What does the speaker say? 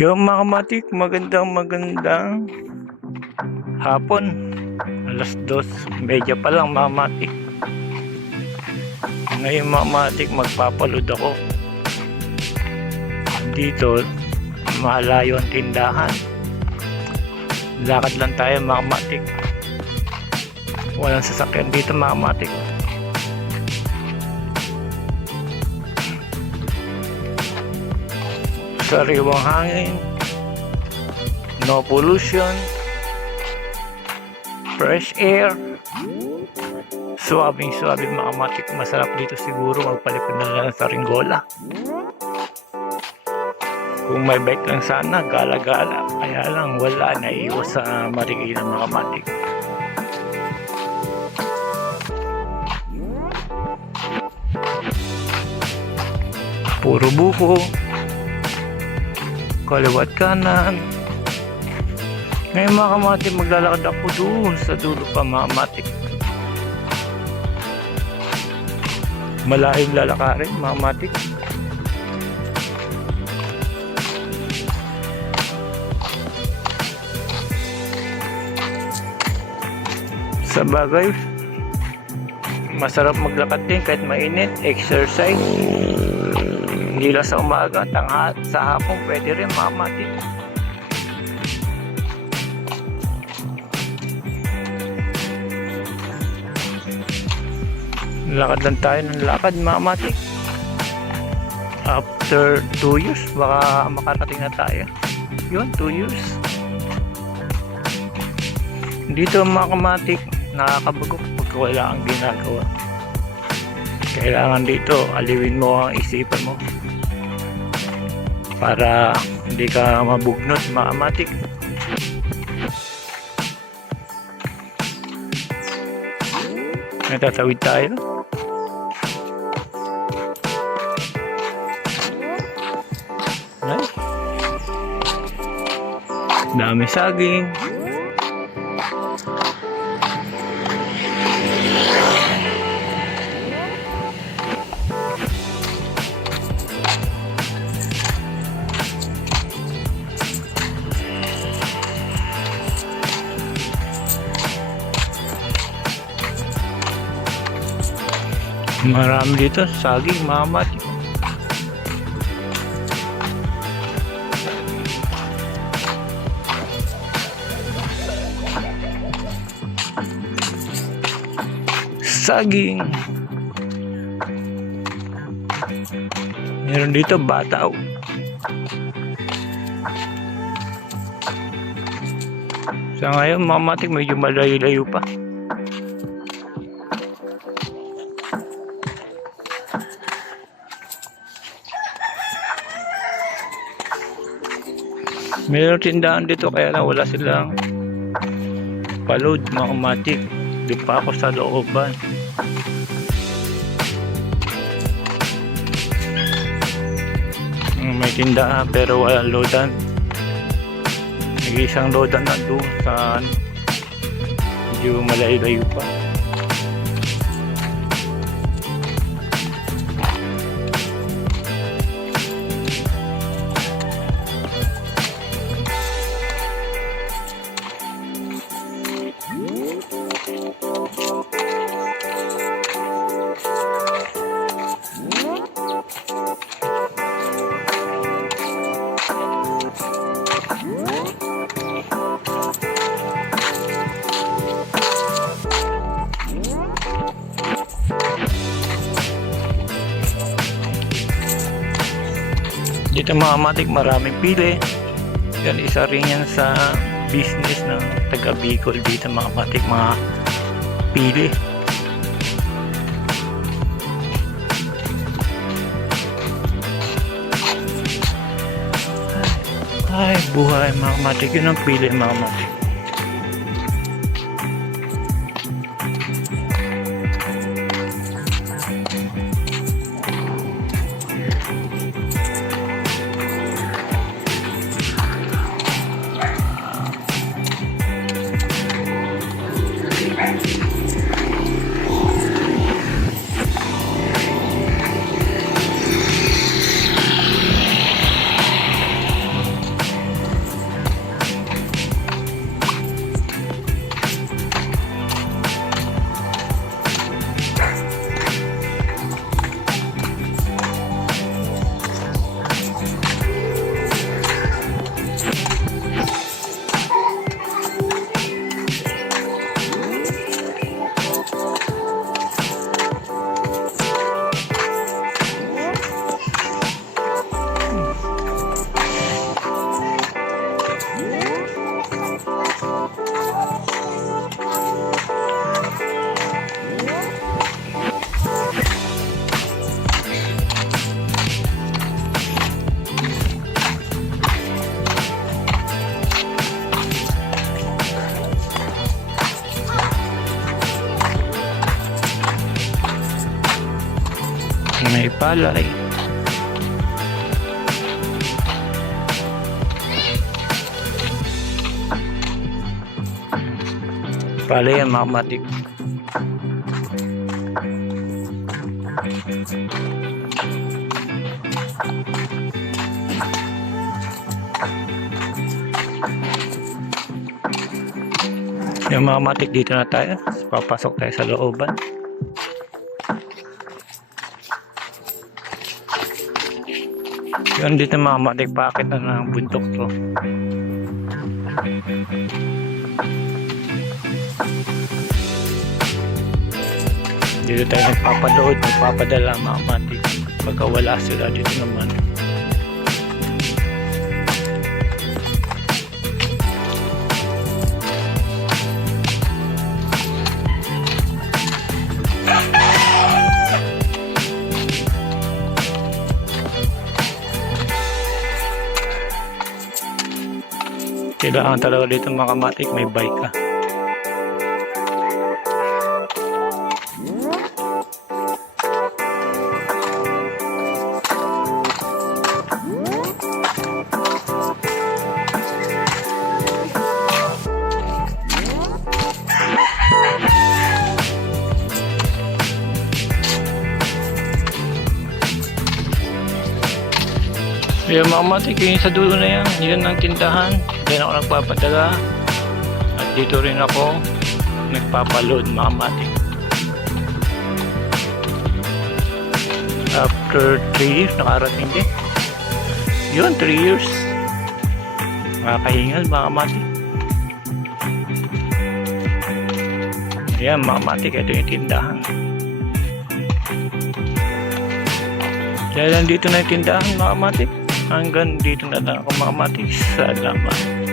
Yung mga kamatik, magandang hapon. Alas 2, medya pa lang mga kamatik. Ngayon mga kamatik, magpapaload ako. Dito, malayo ang tindahan. Lakad lang tayo mga kamatik. Walang sasakyan dito mga kamatik. Sariwang hangin, no pollution, fresh air, suwabing mga kamatik. Masarap dito siguro magpalipad na lang sa Ringola. Kung may bike lang sana, gala-gala. Kaya lang wala, naiiwas sa Marikina mga kamatik. Puro buko, kaliwat kanan. Ngayon mga kamatik, maglalakad ako doon sa dulo pa mga kamatik. Malayong lalakarin mga kamatik. Sa bagay, masarap maglakad din kahit mainit. Exercise, hindi lang sa umaga, sa hapon pwede rin mga kamatik. Lakad lang tayo ng lakad mga kamatik. After 2 years baka makarating na tayo. Yun, 2 years. Dito mga kamatik, nakakabagok pag wala ang ginagawa. Kailangan dito aliwin mo ang isipan mo para hindi ka mabugnot mga kamatik. Natatawid tayo. Ay, dami saging. Marami dito saging mga kamatik. Saging. Meron dito bataw. Sa ngayon mga kamatik, medyo malayo-layo pa. Meron tindahan dito kaya lang wala silang paload mga kamatik. Di pa ako sa looban. May tindahan pero walang loadan. Nag-iisang loadan na doon sa medyo malayo-layo pa. Dito mga kamatik, maraming pili. Yan, isa rin yan sa business ng taga Bicol dito mga kamatik, mga pili. Ay, buhay mga kamatik, yun ang pili mga kamatik. palay. Palay yan mga kamatik. Yung mga matik, dito na tayo. Papasok tayo sa looban. Yun, dito mga matik, paakit na ng bundok to. Dito tayo nagpapaload, nagpapadala mga matik. Pagka wala sila dito naman. Kailangan talaga dito mga kamatik, may bike ka. Yung mga kamatik, yung sa dulo na yan, yun ang tindahan. Diyan ako nagpapadala. At dito rin ako nagpapaload mga kamatik. After 3 years, nakarating din. Yun, 3 years. Makakahingal mga kamatik. Ayan mga kamatik, ito yung tindahan. Kaya lang dito na yung tindahan mga kamatik. Hanggang dito na lang ako mga kamatik. Salamat.